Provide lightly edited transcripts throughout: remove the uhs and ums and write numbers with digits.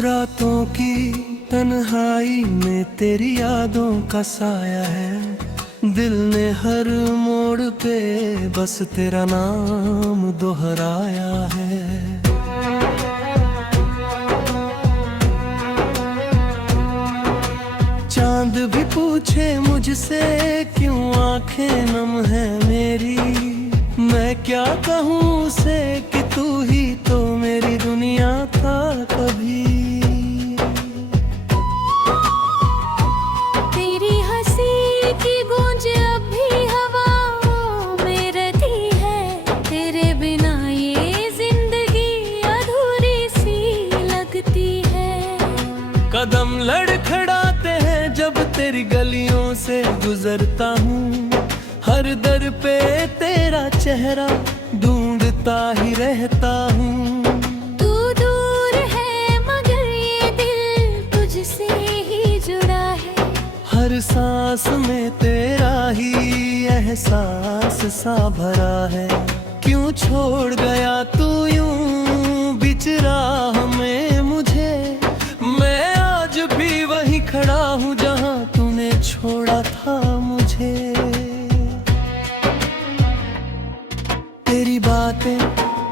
रातों की तन्हाई में तेरी यादों का साया है। दिल ने हर मोड़ पे बस तेरा नाम दोहराया है। चांद भी पूछे मुझसे क्यों आंखें नम है मेरी, मैं क्या कहूँ उसे कि तू ही तो मेरी दुनिया था कभी। तेरी हंसी की गूंज अब भी हवाओं में रहती है। तेरे बिना ये जिंदगी अधूरी सी लगती है। कदम लड़खड़ाते हैं जब तेरी गलियों से गुजरता हूँ, हर दर पे तेरा चेहरा ढूंढता ही रहता हूँ। तू दूर है मगर ये दिल तुझसे ही जुड़ा है। हर सांस में तेरा ही एहसास सा भरा है। क्यों छोड़ गया तू यूं बीच राह में मुझे, मैं आज भी वहीं खड़ा हूँ जहाँ तूने छोड़ा था मुझे। तेरी बातें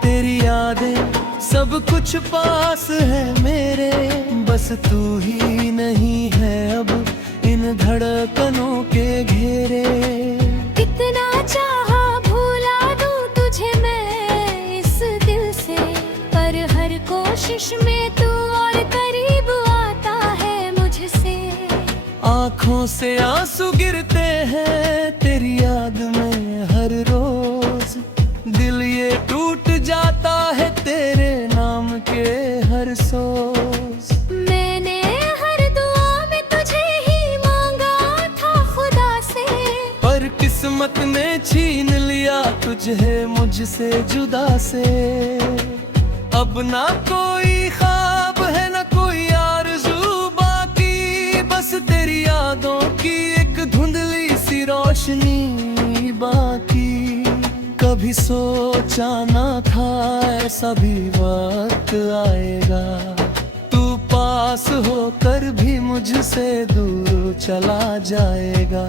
तेरी यादें सब कुछ पास है मेरे, बस तू ही नहीं है अब इन धड़कनों के घेरे। कितना चाहा भूला दूं तुझे मैं इस दिल से, पर हर कोशिश में तू और करीब आता है मुझसे। आँखों से आंसू गिरते हैं तेरी याद में हर रोज, दिल ये टूट जाता है तेरे नाम के हर सोच। मैंने हर दुआ में तुझे ही मांगा था खुदा से, पर किस्मत ने छीन लिया तुझे मुझसे जुदा से। अब ना कोई ख्वाब है ना कोई आरज़ू बाकी, बस तेरी यादों की एक धुंधली सी रोशनी बाकी। कभी सोचा ना था ऐसा भी वक्त आएगा, तू पास होकर भी मुझसे दूर चला जाएगा।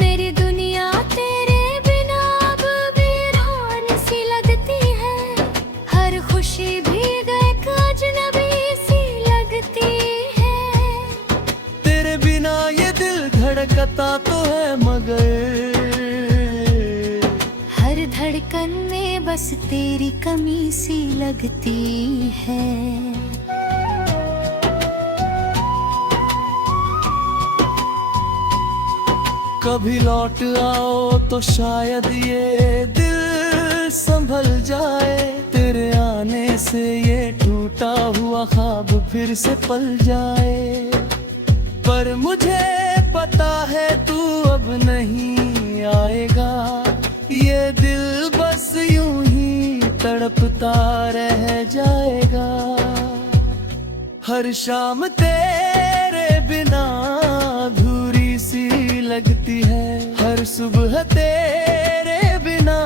मेरी दुनिया तेरे बिना अब वीरान सी लगती है। हर खुशी भी एक अजनबी सी लगती है। तेरे बिना ये दिल धड़कता तो है मगर हर धड़कन में बस तेरी कमी सी लगती है। कभी लौट आओ तो शायद ये दिल संभल जाए, तेरे आने से ये टूटा हुआ ख्वाब फिर से पल जाए। पर मुझे पता है तू अब नहीं आएगा, ये दिल बस यूं ही तड़पता रह जाएगा। हर शाम तेरे बिना अधूरी सी लगती है, हर सुबह तेरे बिना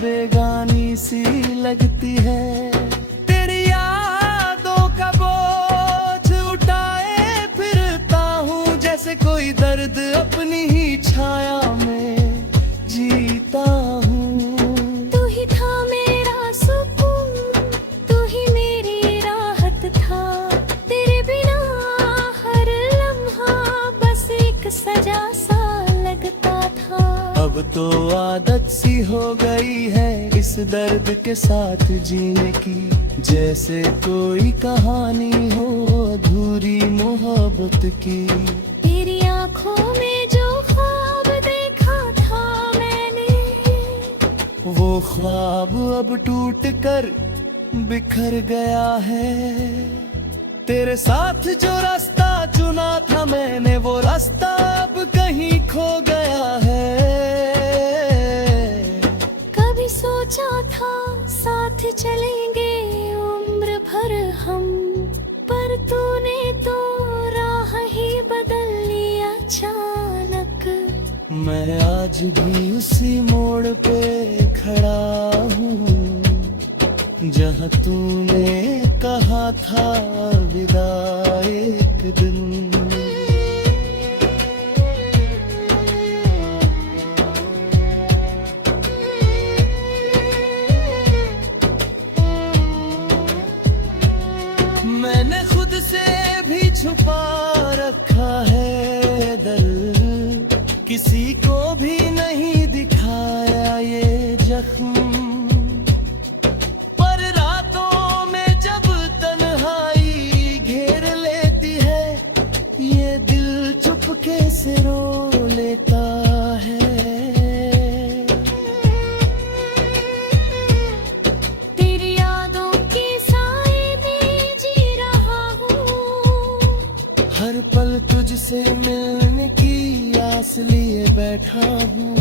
बेगानी सी लगती है। तेरी यादों का बोझ उठाए फिरता हूँ जैसे कोई दर्द अपनी ही छाया में जीता हूँ। तू ही था मेरा सुकून, तू ही मेरी राहत था। तेरे बिना हर लम्हा बस एक सजा सा लगता था। अब तो आदत सी हो गई है इस दर्द के साथ जीने की, जैसे कोई कहानी हो अधूरी मोहब्बत की। तेरी आंखों में जो ख्वाब देखा था मैंने, वो ख्वाब अब टूट कर बिखर गया है। तेरे साथ जो रास्ता चुना था मैंने, वो रास्ता अब कहीं खो गया है। कभी सोचा था साथ चलेंगे उम्र भर हम, पर तूने तो राह ही बदल ली अचानक। मैं आज भी उसी मोड़ पे खड़ा हूँ, जहाँ तूने कहा था विदा एक दिन। मैंने खुद से भी छुपा रखा है दर्द, किसी को भी नहीं दिखाया ये जख्म। पर रातों में जब तन्हाई घेर लेती है, ये दिल चुपके से रो लेता है। तेरी यादों के साए में जी रहा हूँ, हर पल तुझसे मिलने की आस लिए बैठा हूँ।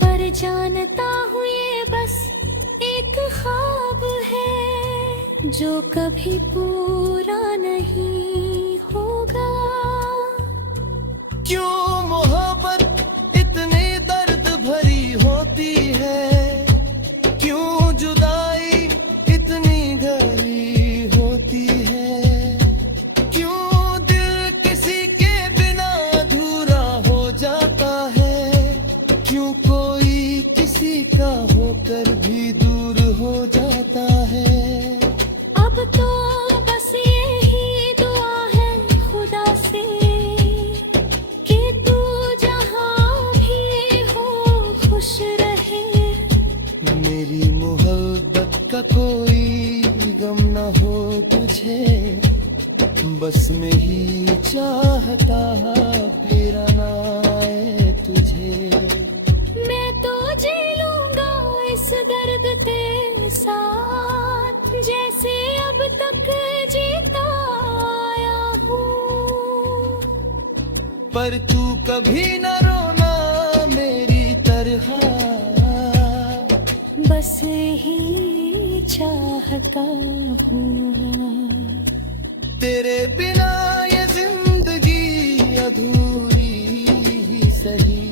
पर जानता हूँ ये बस एक ख्वाब है, जो कभी पूरा नहीं होगा। क्यों मोहब्बत इतनी दर्द भरी होती है, क्यों जुदाई इतनी गहरी होती है, क्यों दिल किसी के बिना अधूरा हो जाता है, क्यों कोई किसी का होकर भी दूर हो जाता है। अब तो बस यही दुआ है खुदा से कि तू जहाँ भी हो खुश रहे। मेरी मोहब्बत का कोई गम न हो तुझे, बस मैं ही चाहता फिर ना आए तुझे। मैं तो जी लूंगा इस दर्द के साथ, जैसे अब तक जीता आया हूँ। पर तू कभी न रोना मेरी तरह, बस ही चाहता हूँ। तेरे बिना ये जिंदगी अधूरी ही सही,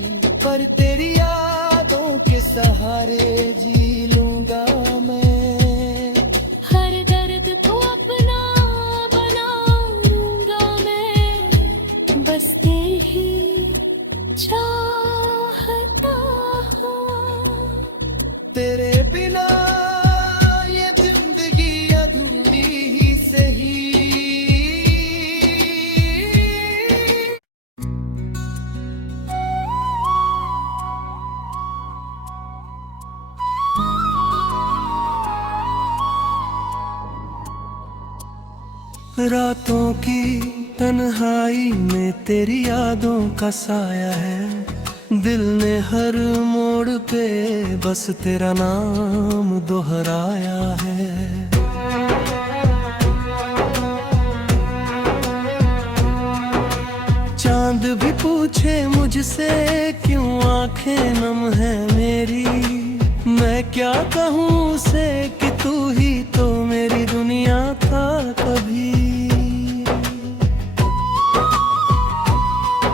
पर तेरी यादों के सहारे जी लूंगा मैं। हर दर्द को अपना बना लूंगा मैं, बस यही चाहता हूँ। तेरे बिना ये जिंदगी अधूरी ही सही। रातों की तन्हाई में तेरी यादों का साया है, दिल ने हर मोड़ पे बस तेरा नाम दोहराया है। चांद भी पूछे मुझसे क्यों आंखें नम है मेरी, मैं क्या कहूँ उसे कि तू ही तो मेरी दुनिया था कभी।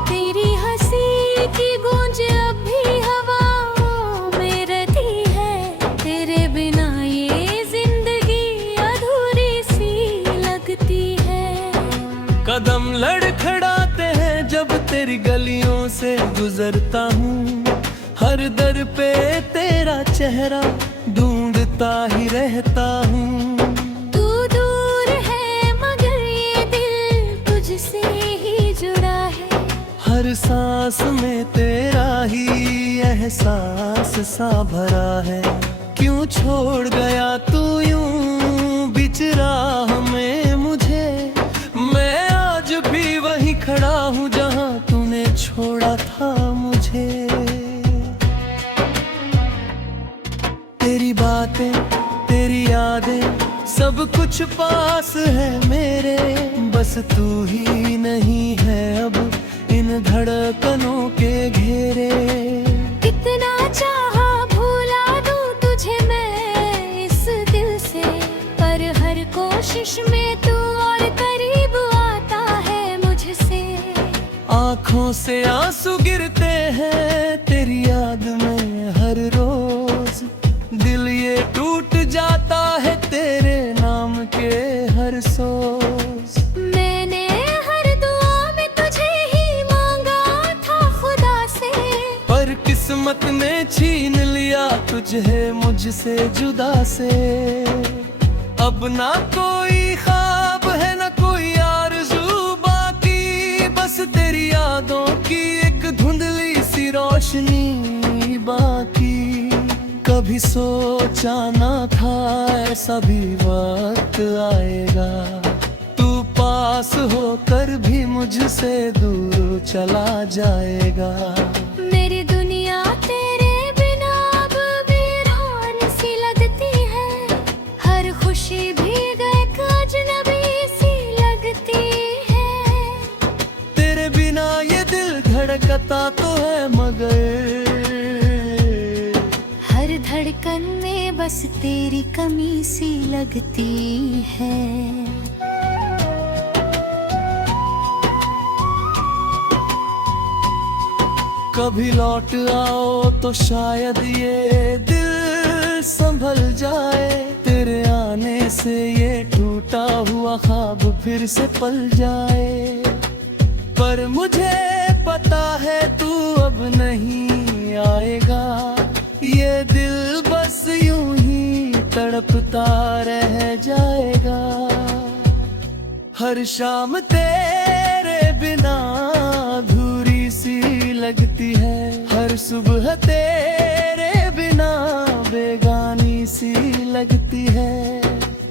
तेरी हंसी की गूंज अब भी हवाओं में रहती है, तेरे बिना ये जिंदगी अधूरी सी लगती है। कदम लड़खड़ाते हैं जब तेरी गलियों से गुजरता हूँ, हर दर पे तेरा चेहरा ढूंढता ही रहता हूँ। तू दूर है मगर ये दिल तुझसे ही जुड़ा है, हर सांस में तेरा ही एहसास सा भरा है। क्यों छोड़ गया तू यूं बीच राह में मुझे, मैं आज भी वहीं खड़ा हूँ जहाँ तूने छोड़ा था मुझे। तेरी बातें तेरी यादें सब कुछ पास है मेरे, बस तू ही नहीं है अब इन धड़कनों के घेरे। कितना चाहा भूला दूं तुझे मैं इस दिल से, पर हर कोशिश में तू और करीब आता है मुझसे। आँखों से आंसू गिरते हैं तेरी याद में हर रोज, दिल ये ये टूट जाता है तेरे नाम के हर सोच। मैंने हर दुआ में तुझे ही मांगा था खुदा से, पर किस्मत ने छीन लिया तुझे मुझसे जुदा से। अब ना कोई ख्वाब है ना कोई आरज़ू बाकी, बस तेरी यादों की एक धुंधली सी रोशनी बाकी। कभी सोचा ना था ऐसा भी वक्त आएगा, तू पास होकर भी मुझसे दूर चला जाएगा। मेरी दुनिया तेरे बिना अब वीरान सी लगती है, हर खुशी भी एक अजनबी सी लगती है। तेरे बिना ये दिल धड़कता तो है मगर हर धड़कन में बस तेरी कमी सी लगती है। कभी लौट आओ तो शायद ये दिल संभल जाए, तेरे आने से ये टूटा हुआ ख्वाब फिर से पल जाए। पर मुझे पता है तू अब नहीं आएगा, ये दिल बस यूं ही तड़पता रह जाएगा। हर शाम तेरे बिना अधूरी सी लगती है, हर सुबह तेरे बिना बेगानी सी लगती है।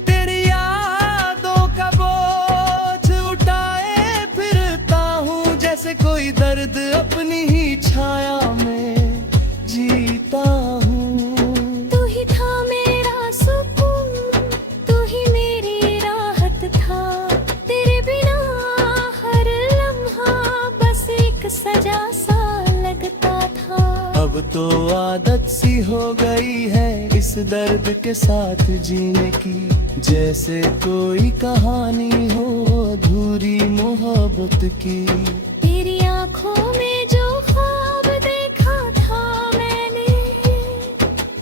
तेरी यादों का बोझ उठाए फिरता हूँ, जैसे कोई दर्द अपनी ही छाया में जीता हूँ। तू ही था मेरा सुकून, तू ही मेरी राहत था, तेरे बिना हर लम्हा बस एक सजा सा लगता था। अब तो आदत सी हो गई है इस दर्द के साथ जीने की, जैसे कोई कहानी हो अधूरी मोहब्बत की। तेरी आंखों में जो ख्वाब देखा था मैंने,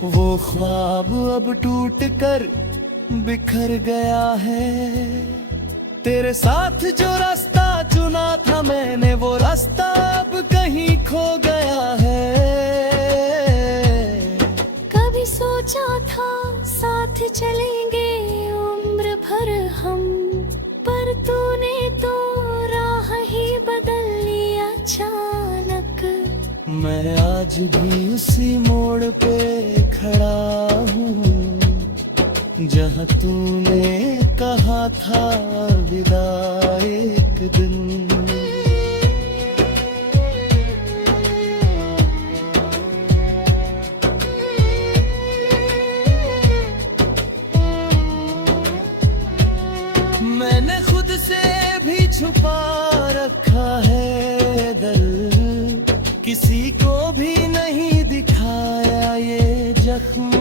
वो ख्वाब अब टूट कर बिखर गया है। तेरे साथ जो रास्ता चुना था मैंने, वो रास्ता अब कहीं खो गया है। कभी सोचा था साथ चलेंगे उम्र भर हम, पर तूने तो राह ही बदल ली अचानक। मैं आज भी उसी मोड़ पे खड़ा हूँ, जहाँ तूने कहा था विदा एक दिन। मैंने खुद से भी छुपा रखा है दर्द, किसी को भी नहीं दिखाया ये जख्म।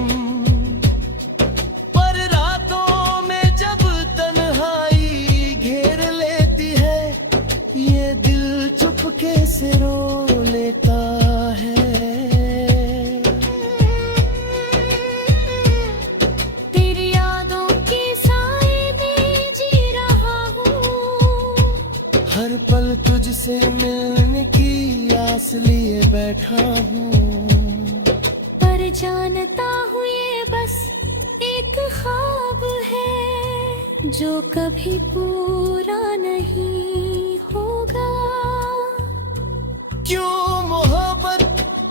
पर रातों में जब तन्हाई घेर लेती है, ये दिल चुपके से रो लेता है। तेरी यादों की साए में जी रहा हूँ, हर पल तुझसे मिलने की आस लिए बैठा हूँ। पर जानता हूँ ये बस एक ख्वाब है, जो कभी पूरा नहीं होगा। क्यों मोहब्बत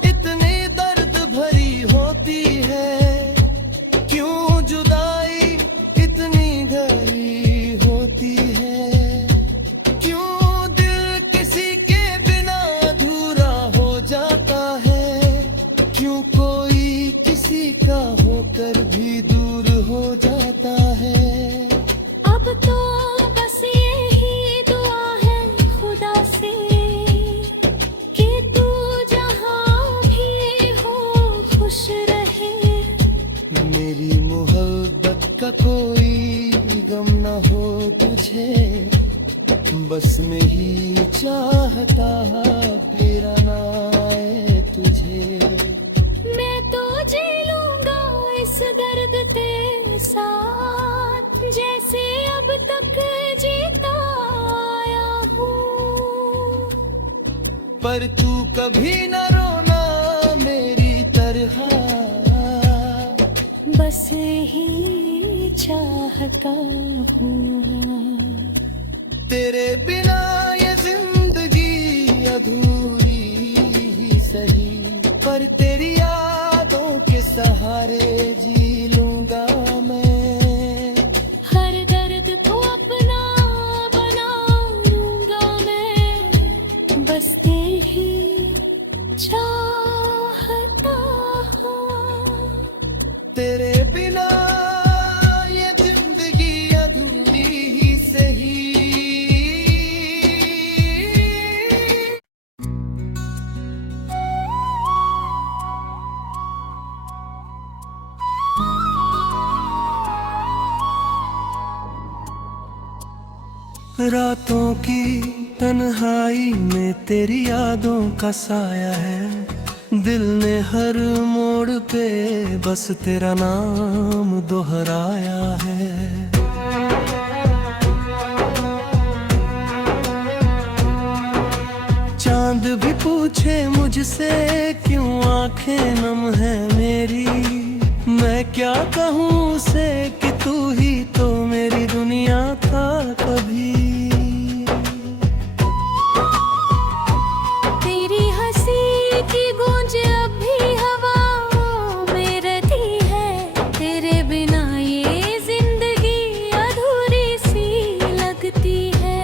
इतनी दर्द भरी होती है, क्यों जुदाई इतनी गहरी होती है, क्यों दिल किसी के बिना अधूरा हो जाता है, क्यों कोई किसी का होकर भी दूर हो जाता है। अब तो बस यही दुआ है खुदा से, कि तू जहाँ भी हो खुश रहे। मेरी मोहब्बत का कोई गम न हो तुझे, बस में ही चाहता फिर ना आए तुझे। मैं तो जी लूंगा इस दर्द पर तू कभी न रोना मेरी तरह। बस ही चाहता हूँ, तेरे बिना ये जिंदगी अधूरी ही सही, पर तेरी यादों के सहारे जी लूंगा मैं। हर दर्द को अपना बना लूंगा मैं, बस तेरी चाहता हूँ। तेरे बिना ये जिंदगी अधूरी ही सही। रातों की तन्हाई में तेरी यादों का साया है, दिल ने हर मोड़ पे बस तेरा नाम दोहराया है। चांद भी पूछे मुझसे क्यों आंखें नम है मेरी, मैं क्या कहूँ उसे कि तू ही तो मेरी दुनिया था कभी। तेरी हंसी की गूंज अब भी हवाओं में रहती है, तेरे बिना ये जिंदगी अधूरी सी लगती है।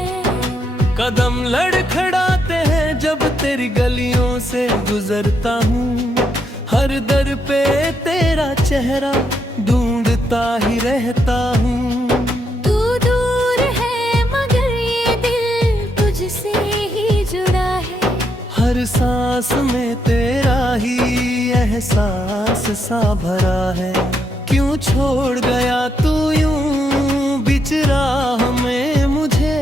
कदम लड़खड़ाते हैं जब तेरी गलियों से गुजरता हूँ, हर दर पे तेरा चेहरा ढूंढता ही रहता हूँ। तू दूर है मगर ये दिल तुझसे ही जुड़ा है, हर सांस में तेरा ही एहसास सा भरा है। क्यों छोड़ गया तू यूं बीच राह में मुझे,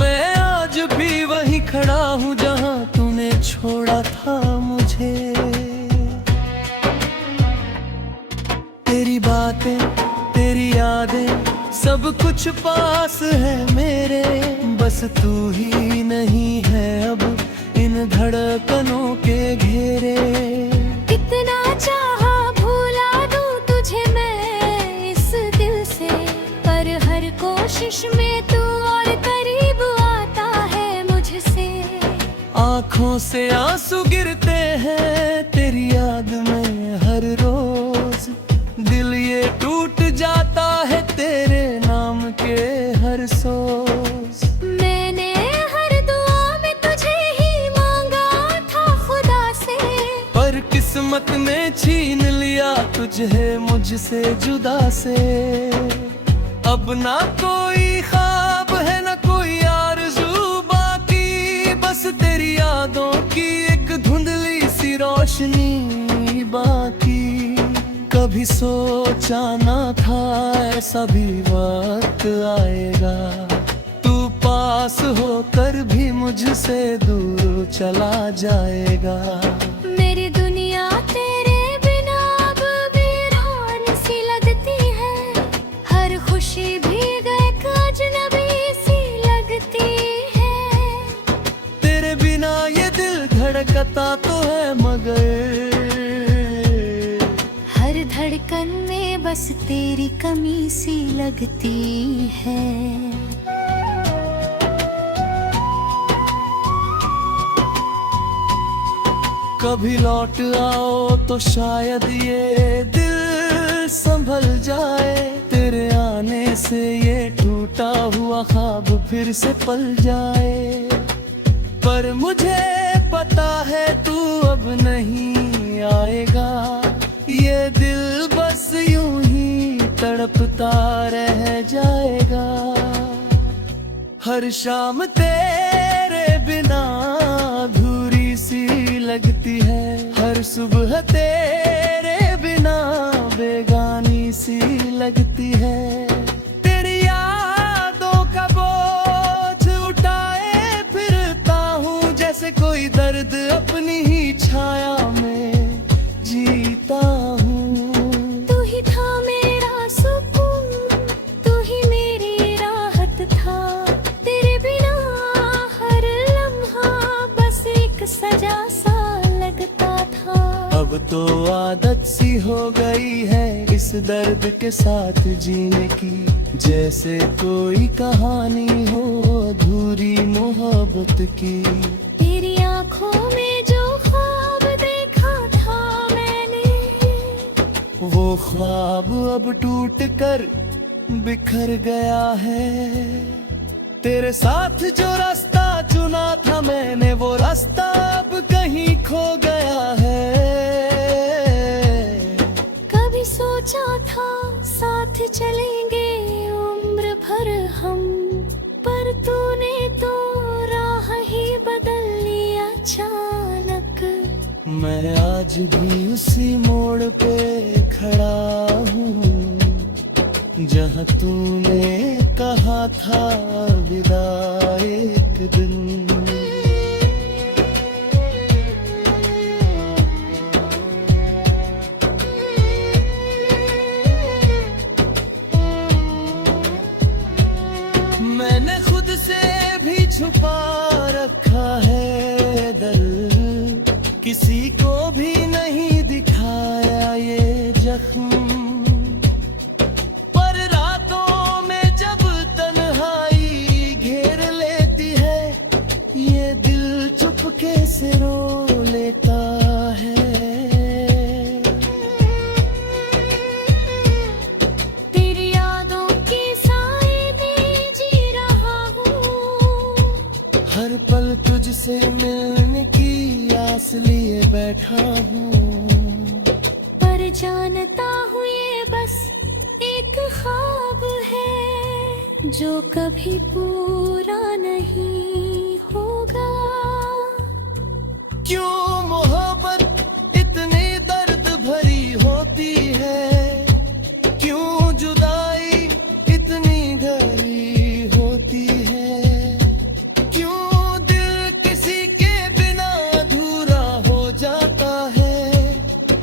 मैं आज भी वहीं खड़ा हूँ जहाँ तूने छोड़ा था मुझे। तेरी बातें तेरी यादें सब कुछ पास है मेरे, बस तू ही नहीं है अब इन धड़कनों के घेरे। कितना चाहा भूला दूं तुझे मैं इस दिल से, पर हर कोशिश में तू और करीब आता है मुझसे। आँखों से आंसू गिरते हैं तेरी याद में हर रोज, दिल ये टूट जाता है तेरे नाम के हर सोच। मैंने हर दुआ में तुझे ही मांगा था खुदा से, पर किस्मत ने छीन लिया तुझे मुझसे जुदा से। अब ना कोई ख्वाब है ना कोई आरज़ू बाकी, बस तेरी यादों की एक धुंधली सी रोशनी बाकी। कभी सोचा ना था ऐसा भी वक्त आएगा, तू पास होकर भी मुझसे दूर चला जाएगा। मेरी दुनिया तेरे बिना अब वीरान सी लगती है, हर खुशी भी एक अजनबी सी लगती है। तेरे बिना ये दिल धड़कता तो है मगर हर धड़कन में बस तेरी कमी सी लगती है। कभी लौट आओ तो शायद ये दिल संभल जाए, तेरे आने से ये टूटा हुआ ख्वाब फिर से पल जाए। पर मुझे पता है तू अब नहीं आएगा, ये दिल बस यूं ही तड़पता रह जाएगा। हर शाम तेरे बिना अधूरी सी लगती है, हर सुबह तेरे बिना बेगानी सी लगती है। तेरी यादों का बोझ उठाए फिरता हूँ जैसे कोई दर्द अपनी ही छाया में जीता हूँ। तू ही था मेरा सुकून, तू ही मेरी राहत था, तेरे बिना हर लम्हा बस एक सजा सा लगता था। अब तो आदत सी हो गई है इस दर्द के साथ जीने की, जैसे कोई कहानी हो अधूरी मोहब्बत की। तेरी आंखों में जो ख्वाब देखा था मैंने, वो ख्वाब अब टूट कर बिखर गया है। तेरे साथ जो रास्ता चुना था मैंने, वो रास्ता अब कहीं खो गया है। कभी सोचा था साथ चलेंगे उम्र भर हम, पर तूने तो राह ही बदल ली अचानक। मैं आज भी उसी मोड़ पे खड़ा हूँ जहाँ तूने कहा था विदा एक दिन। मैंने खुद से भी छुपा रखा है दर्द, किसी को भी नहीं दिखाया ये जख्म। पर रातों में जब तन्हाई घेर लेती है, ये दिल चुपके से रो लेता है। तेरी यादों के साए में जी रहा हूँ, हर पल तुझसे मिलने की आस लिए बैठा हूँ। पर जानता हूँ ये बस एक ख्वाब है जो कभी पूरा नहीं होगा। क्यों मोहब्बत इतनी दर्द भरी होती है, क्यों जुदाई इतनी गहरी होती है, क्यों दिल किसी के बिना अधूरा हो जाता है,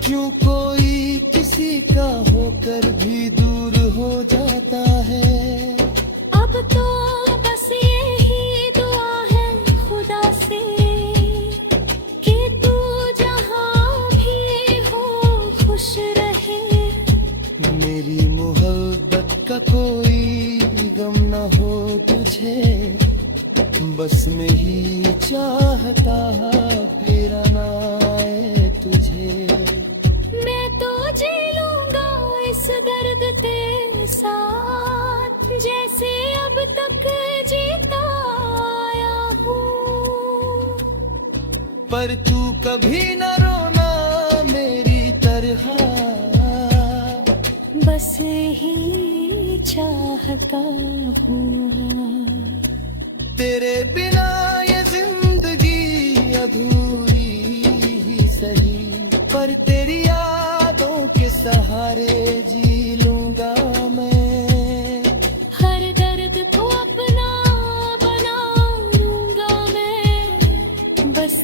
क्यों कोई किसी का होकर भी दूर हो जाता है। अब तो बस यही दुआ है खुदा से कि तू जहाँ भी हो खुश रहे। मेरी मोहब्बत का कोई गम न हो तुझे, बस मैं ही चाहता फिर ना आए तुझे। मैं तो जी लूंगा इस दर्द के साथ, जैसे अब तक जीता आया हूँ। पर तू कभी न रोना मेरी तरह, बस ही चाहता हूँ। तेरे बिना ये जिंदगी अधूरी ही सही, पर तेरी यादों के सहारे जी लूंगा मैं। हर दर्द को अपना बना लूंगा मैं, बस